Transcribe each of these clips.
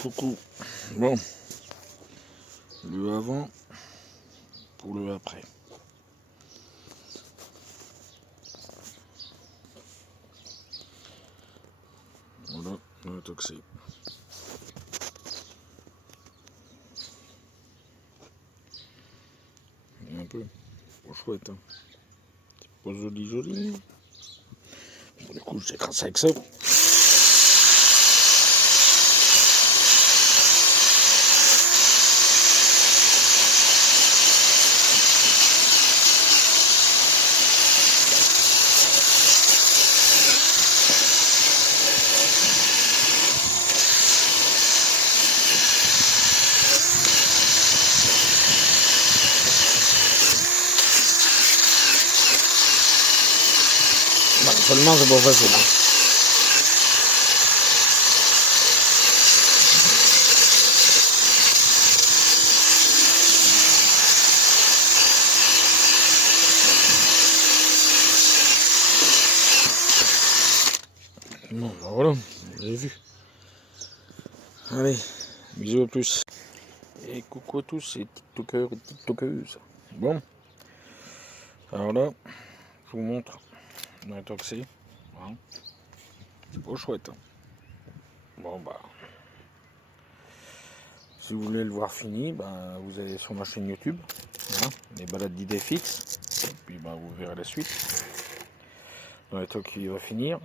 Coucou. Bon, le avant pour le après. Voilà, le toxé. Et un peu, pas chouette. Hein. C'est pas joli. Bon, du coup, j'écrase avec ça. Bon, seulement c'est pas facile. Hein. Bon, ben voilà, vous avez vu. Allez, bisous à tous. Et coucou à tous les tiktokers et tiktokeuses. Bon, alors là, je vous montre le toxé. Voilà. C'est pas chouette. Hein. Bon, bah, si vous voulez le voir fini, bah, vous allez sur ma chaîne YouTube, hein, les balades d'idées fixes, et puis bah, vous verrez la suite. Dans les temps qui va finir.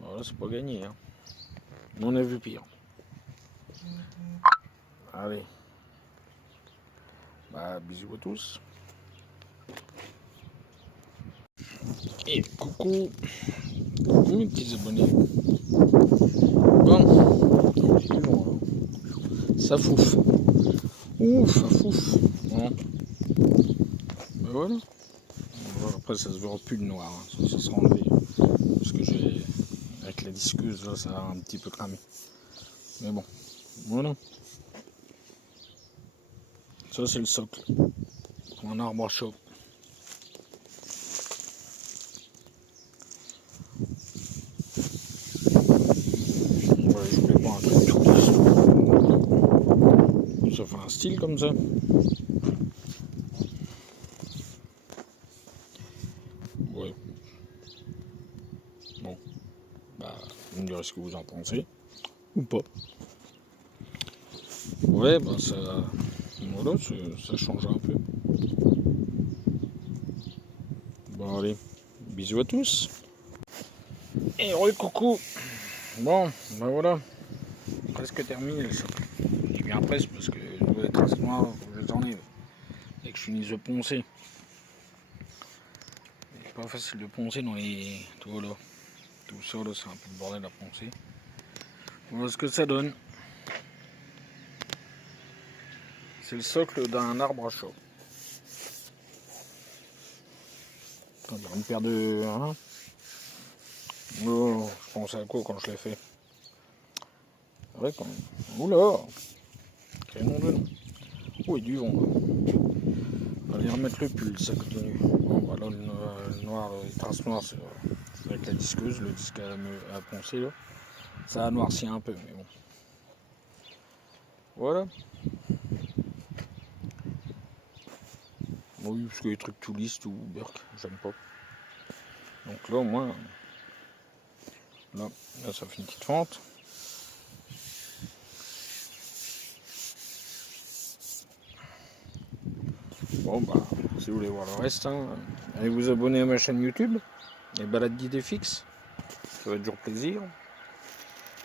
Voilà, c'est pas gagné. Hein. On a vu pire. Allez. Bah, bisous à tous. Et coucou mes petits abonnés. Bon, ça fouf. Ouf, ça fouf. Bon. Ben voilà. Après, ça se verra plus le noir. Hein. Ça sera enlevé. Parce que j'ai. Avec la disqueuse, là, ça a un petit peu cramé. Mais bon. Voilà. Ça, c'est le socle. Un arbre chaud. Ouais, je voulais pas un truc tout lisse. Ça fait un style comme ça. Ouais. Bon. Bah, vous me direz ce que vous en pensez. Ou pas. Ouais, bah ça. Voilà, ça change un peu. Bon, allez. Bisous à tous. Et coucou. Bon, ben voilà. Presque terminé le socle. Je dis bien presque parce que je dois être assez noir, faut que je les enlève. Et que je finisse de poncer. C'est pas facile de poncer dans les. Tout là. Tout ça là, c'est un peu le bordel à poncer. Voilà ce que ça donne. C'est le socle d'un arbre à chaud. Attends, il y a une paire de. Hein. Oh, je pensais à quoi quand je l'ai fait. Ouais, quand même. Oula! Quel nom de nom. Oh, il y a du vent. On va aller remettre le pull, ça continue. Bon, bah là, le noir, les traces noires, c'est avec la disqueuse, le disque à poncer, là. Ça a noirci un peu, mais bon. Voilà. Oui, parce que les trucs tout lisses, tout burk, j'aime pas. Donc là, au moins, là, ça fait une petite fente. Bon, bah, si vous voulez voir le reste, hein, allez vous abonner à ma chaîne YouTube, les balades d'idées fixes. Ça va être toujours plaisir.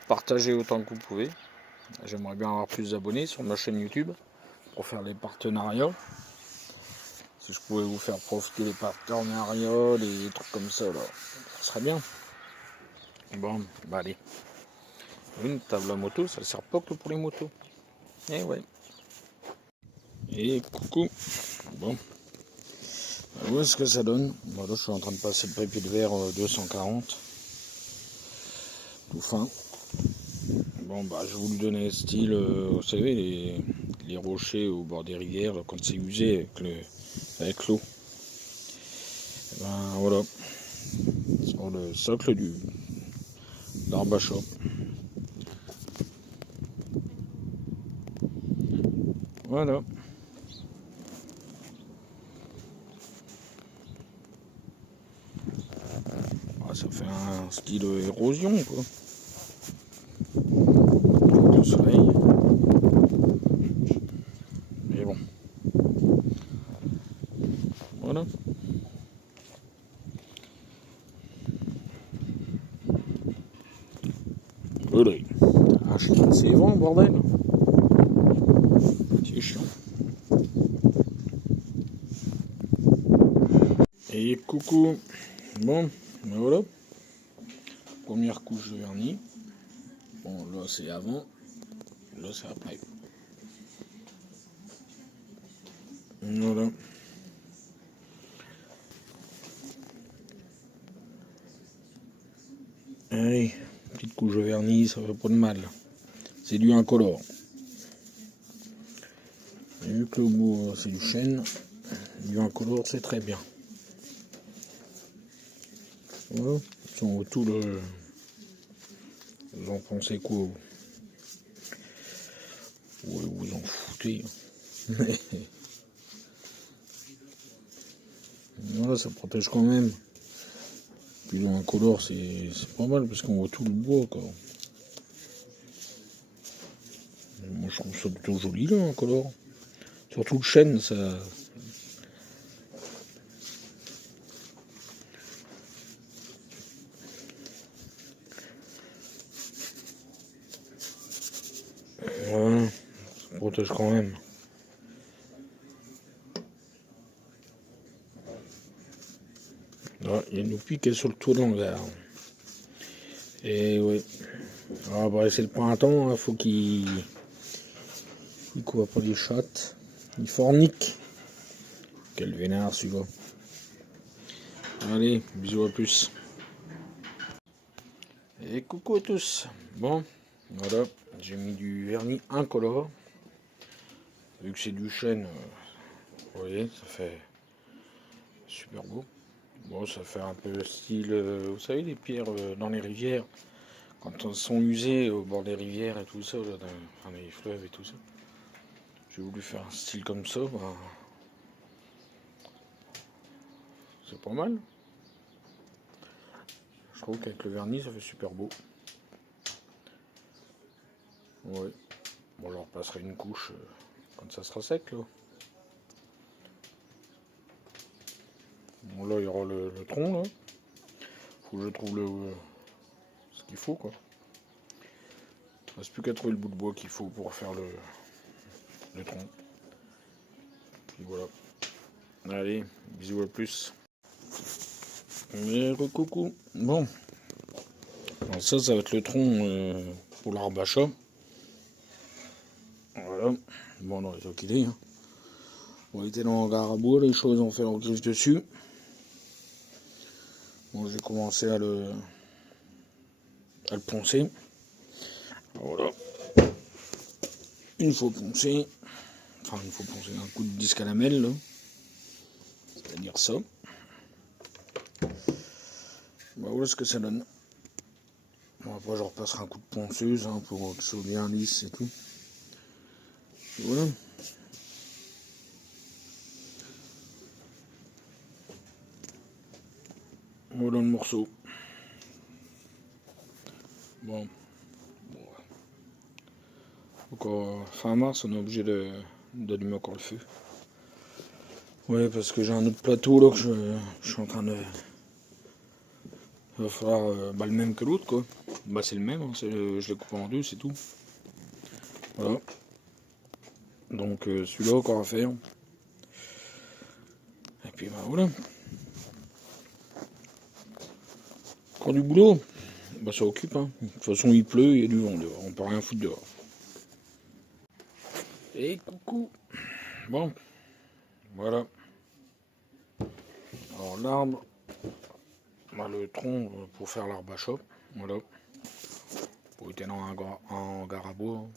Partagez autant que vous pouvez. J'aimerais bien avoir plus d'abonnés sur ma chaîne YouTube pour faire les partenariats. Si je pouvais vous faire profiter des partenariats, des trucs comme ça, là, ça serait bien. Bon, bah allez. Une table à moto, ça sert pas que pour les motos. Eh ouais. Et coucou. Bon. Voilà ce que ça donne. Voilà, je suis en train de passer le papier de verre 240. Tout fin. Bon, bah, je vais vous le donner style, vous savez, les rochers au bord des rivières, quand c'est usé avec l'eau. Et ben voilà. Sur le socle de l'arbre à chaud. Voilà. Ah, ça fait un style érosion, quoi. Le soleil. Mais bon. Voilà. Voilà. Ah, c'est vent, bordel. C'est chiant. Et coucou. Bon, ben voilà. Première couche de vernis. Bon, là c'est avant. Là c'est après. Voilà. Allez, petite couche de vernis, ça fait pas de mal. C'est du incolore. Et vu que le bout c'est du chêne, du incolore c'est très bien. Voilà. Tout le. Vous en pensez quoi? Ouais, vous en foutez. Voilà, ça protège quand même. Puis le incolore c'est pas mal parce qu'on voit tout le bois quoi. Moi je trouve ça plutôt joli là, incolore. Surtout le chêne, ça. Voilà, ça protège quand même. Là, il y a une oupie qui est sur le toit de l'hangar. Et oui. Ah bah c'est le printemps, il faut qu'il court pas les chattes. Il fornique. Quel vénard celui-là. Allez, bisous à plus. Et coucou à tous. Bon, voilà, j'ai mis du vernis incolore. Vu que c'est du chêne, vous voyez, ça fait super beau. Bon, ça fait un peu style, vous savez, les pierres dans les rivières, quand elles sont usées au bord des rivières et tout ça, là, dans les fleuves et tout ça. J'ai voulu faire un style comme ça, bah, c'est pas mal. Je trouve qu'avec le vernis, ça fait super beau. Ouais. Bon, je repasserai une couche quand ça sera sec, là. Bon, là, il y aura le tronc, là. Faut que je trouve ce qu'il faut, quoi. Il ne reste plus qu'à trouver le bout de bois qu'il faut pour faire le tronc. Puis voilà. Allez, bisous à plus. Mais coucou. Bon. Alors ça va être le tronc pour l'arbre à chat. Voilà. Bon, non, c'est qu'il est. Hein. On était dans le hangar à bois, les choses ont fait leur griffe dessus. Bon, j'ai commencé à le poncer. Voilà. Une fois poncé, enfin il faut poncer un coup de disque à lamelle, là. C'est-à-dire ça. Bah, voilà ce que ça donne. Bon, après je repasserai un coup de ponceuse hein, pour que ce soit bien lisse et tout. Et voilà. Voilà le morceau. Bon. Encore fin mars, on est obligé d'allumer encore le feu. Ouais, parce que j'ai un autre plateau là que je suis en train de. Il va falloir le même que l'autre quoi. Bah c'est le même, hein, je l'ai coupé en deux, c'est tout. Voilà. Donc celui-là encore à faire. Et puis bah voilà. Encore du boulot. Bah ça occupe hein. De toute façon il pleut, il y a du vent dehors, on peut rien foutre dehors. Et coucou. Bon. Voilà. Alors l'arbre. Bah, le tronc pour faire l'arbre à chat. Voilà. Pour être dans un hangar à bois.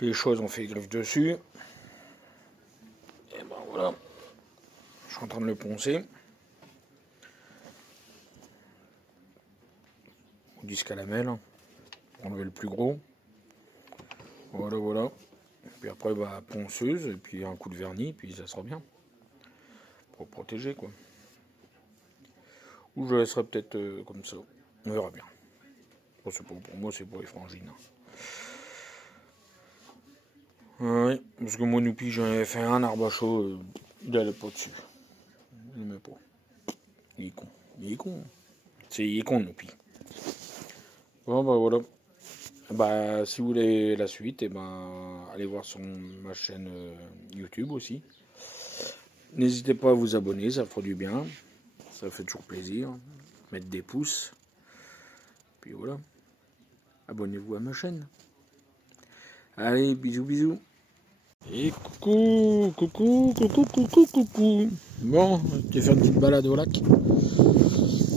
Les choses ont fait griffe dessus. Et ben voilà. Je suis en train de le poncer. Au disque à lamelle. Pour enlever le plus gros. Voilà, voilà. Puis après, bah, ponceuse, et puis un coup de vernis, puis ça sera bien. Pour protéger, quoi. Ou je laisserai peut-être comme ça. On verra bien. Bon, c'est pas pour moi, c'est pour les frangines. Ouais, parce que moi, Noupi, j'en avais fait un arbre à chaud, il allait pas dessus. Il n'aimait pas. Il est con. Il est con. Il est con, Noupi. Bon, bah voilà. Bah, si vous voulez la suite, et ben, allez voir sur ma chaîne YouTube aussi. N'hésitez pas à vous abonner, ça fera du bien. Ça fait toujours plaisir. Mettre des pouces. Puis voilà. Abonnez-vous à ma chaîne. Allez, bisous, bisous. Et coucou, coucou, coucou, coucou, coucou. Bon, je vais faire une petite balade au lac.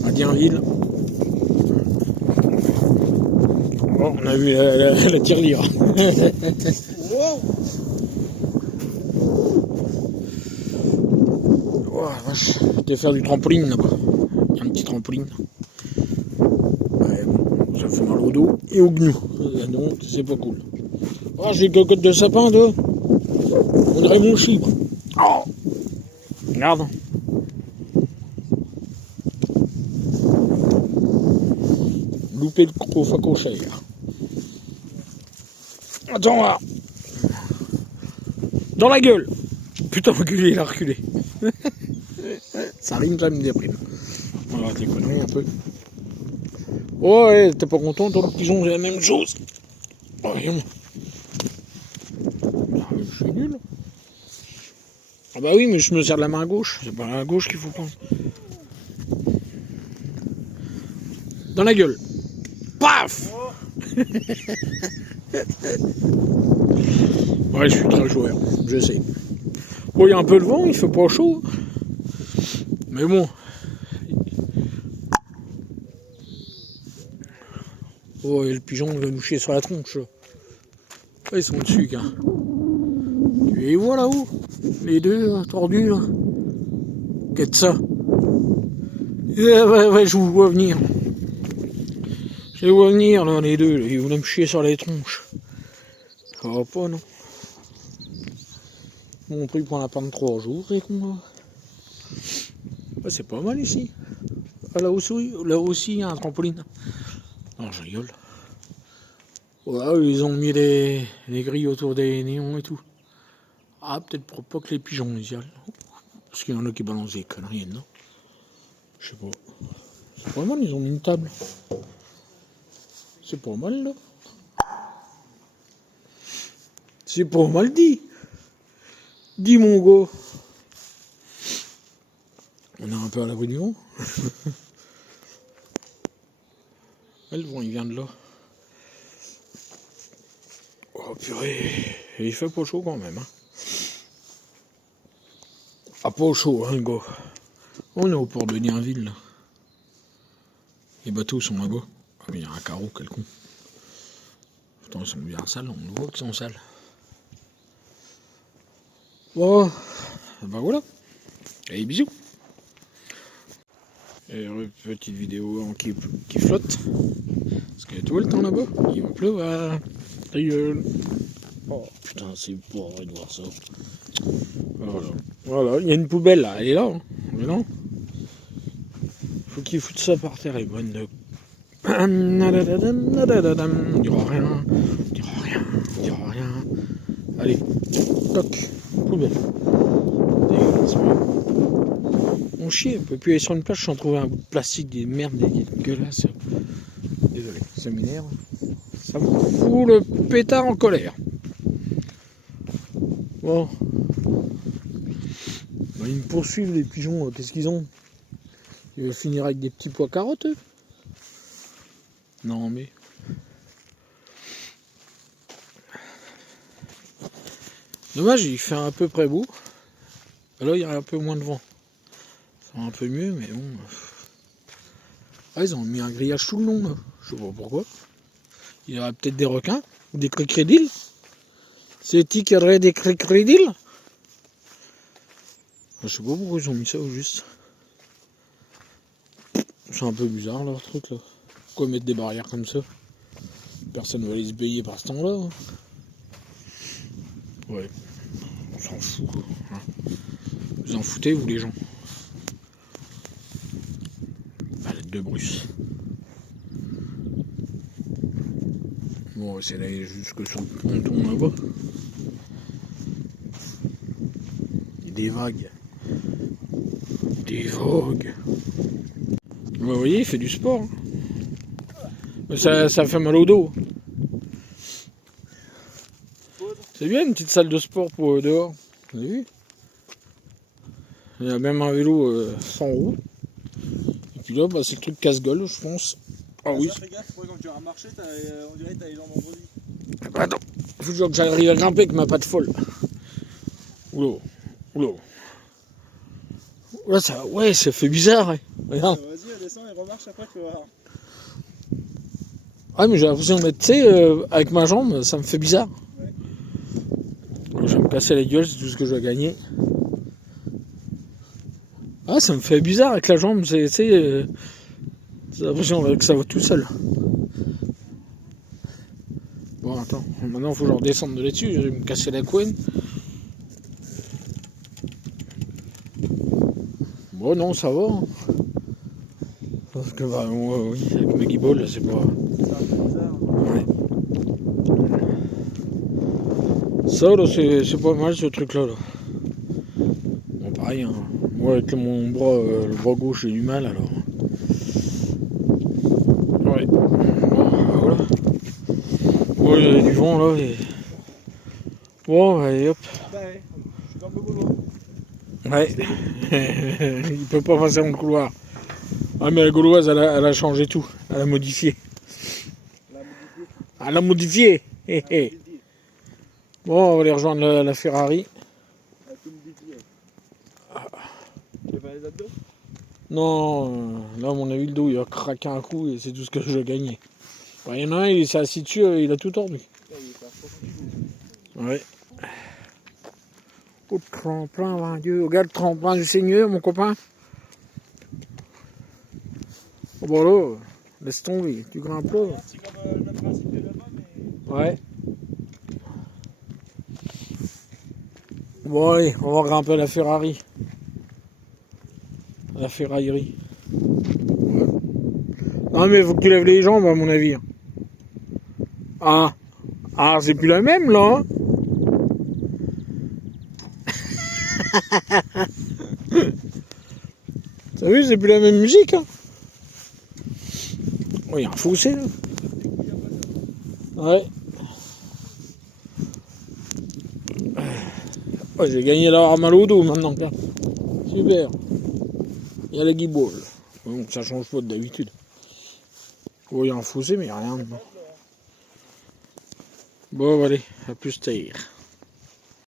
À Dienville. Bon, on a vu la tirelire. Oh, vache. Je vais faire du trampoline là-bas. Il y a un petit trampoline. Ouais, bon, ça fait mal au dos et au genou. Donc, c'est pas cool. Oh, j'ai une cocotte de sapin, toi. On dirait mon chip. Oh, regarde. Loupé le crofacochère. Attends là. Dans la gueule. Putain, reculé, il a reculé. Ça rime, ça me déprime. On va arrêter les conneries un peu. Oh ouais, t'es pas content, toi le pigeon, j'ai la même chose. Oh, regarde. Je suis nul. Ah bah oui, mais je me sers de la main gauche. C'est pas la gauche qu'il faut prendre. Dans la gueule. Paf. Ouais, je suis très joueur, je sais. Bon, il y a un peu de vent, il fait pas chaud. Mais bon. Oh, et le pigeon va nous chier sur la tronche. Ouais, ils sont dessus, gars. Tu les vois là-haut? Les deux, là, tordus, là. Qu'est-ce que ça? Ouais, je vous vois venir. Je les vois venir, là, les deux. Là. Ils voulaient me chier sur les tronches. Ça va pas, non? Mon prix pour la panne de 3 jours, les cons, là. Ouais, c'est pas mal ici. Là aussi, il y a un trampoline. Non, je rigole. Voilà, ils ont mis les grilles autour des néons et tout. Ah, peut-être pour pas que les pigeons y aillent. Parce qu'il y en a qui balancent des conneries, non? Je sais pas. C'est pas mal, ils ont mis une table. C'est pas mal, là. C'est pas mal dit. Dis, mon gars. On est un peu à l'abri du vent. Le vent, il vient de là. Oh, purée. Et il fait pas chaud quand même, hein. Ah, pas chaud, hein, le gars. On est au port de Dienville, là. Les bateaux sont là-bas. Ah, mais il y a un carreau, quel con. Pourtant, ils sont bien sales, on le voit qu'ils sont sales. Bon, ben voilà. Allez, bisous. Et petite vidéo qui flotte. Parce qu'il y a tout le temps là-bas. Il va pleuvoir. Ta gueule. Oh putain, c'est pas vrai de voir ça. Voilà. Voilà, il y a une poubelle là, elle est là. Hein. Mais non. Faut qu'ils foutent ça par terre, les bonnes de. On dira rien. On dira rien. On dira rien. Allez, toc, poubelle. On chie, on peut plus aller sur une plage, je suis en train de trouver un bout de plastique, des merdes dégueulasses. Désolé, ça m'énerve. Ça me fout le pétard en colère. Bon. Bah, ils me poursuivent les pigeons, qu'est-ce qu'ils ont? Ils veulent finir avec des petits pois carottes, eux? Non mais. Dommage, il fait à peu près beau. Là, il y a un peu moins de vent. Ça va un peu mieux, mais bon. Ah, ils ont mis un grillage tout le long, là. Je sais pas pourquoi. Il y aurait peut-être des requins ou des crocodiles. C'est-il qu'il y aurait des crocodiles? Je sais pas pourquoi ils ont mis ça au juste. C'est un peu bizarre leur truc là. Pourquoi mettre des barrières comme ça? Personne va aller se baigner par ce temps-là. Ouais, on s'en fout. Hein. Vous en foutez, vous les gens? Balade de Bruce. Bon, on va essayer d'aller jusque sur le ponton là-bas. Il y a des vagues. Des vagues. Vous voyez, il fait du sport. Mais ça fait mal au dos. C'est bien une petite salle de sport pour dehors. Vous avez vu? Il y a même un vélo sans roue. Et puis là, bah, c'est le truc casse-gueule, je pense. Ah oui. Fais gaffe, quand tu vas marcher, on dirait que t'as les jambes en brosier. Bah, attends, il faut que j'arrive à grimper avec ma patte folle. Oula, oula. Ouais, ça fait bizarre. Hein. Regarde. Vas-y, descends et remarche après, tu vas voir. Ah, mais j'ai l'impression de mettre, tu sais, avec ma jambe, ça me fait bizarre. Ouais. Je vais me casser la gueule, c'est tout ce que je dois gagner. Ah, ça me fait bizarre avec la jambe, c'est j'ai l'impression que ça va tout seul. Bon, attends, maintenant il faut que je redescende de là-dessus, je vais me casser la couenne. Bon, non, ça va. Hein. Parce que, bah, oui, avec ma guibole, c'est pas. Ouais. Ça, là, c'est pas mal ce truc-là. Là. Bon, pareil, hein. Moi, avec mon bras, le bras gauche, j'ai du mal alors. Ouais. Bon, voilà. Bon, il y a du vent là. Et... Bon, allez hop. Bah ouais, je suis comme le boulot. Ouais. Il peut pas passer dans le couloir. Ah, mais la gauloise, elle a changé tout. Elle a modifié. Elle a modifié. Bon, on va aller rejoindre la Ferrari. Tu veux pas les abdos? Non, là, à mon avis, le dos, il a craqué un coup et c'est tout ce que je gagnais. Il y en a un, il s'est assis dessus, il a tout tordu. Ouais. Oh, le tremplin, mon Dieu. Regarde le tremplin du Seigneur, mon copain. Oh, bon, là, laisse tomber, tu grimpes là. C'est comme le même principe que là-bas, mais. Ouais. Bon, allez, on va grimper à la Ferrari. La ferraillerie. Ouais. Non, mais il faut que tu lèves les jambes, à mon avis. Ah, c'est plus la même, là. T'as vu, c'est plus la même musique. Hein. Oh, il y a un fossé, là. Ouais. Oh, j'ai gagné la mal au dos, maintenant. Super. Il y a la guibole. Bon, ça change pas d'habitude. Oh, il y a un fossé, mais il n'y a rien dedans. Bon, allez, à plus tard.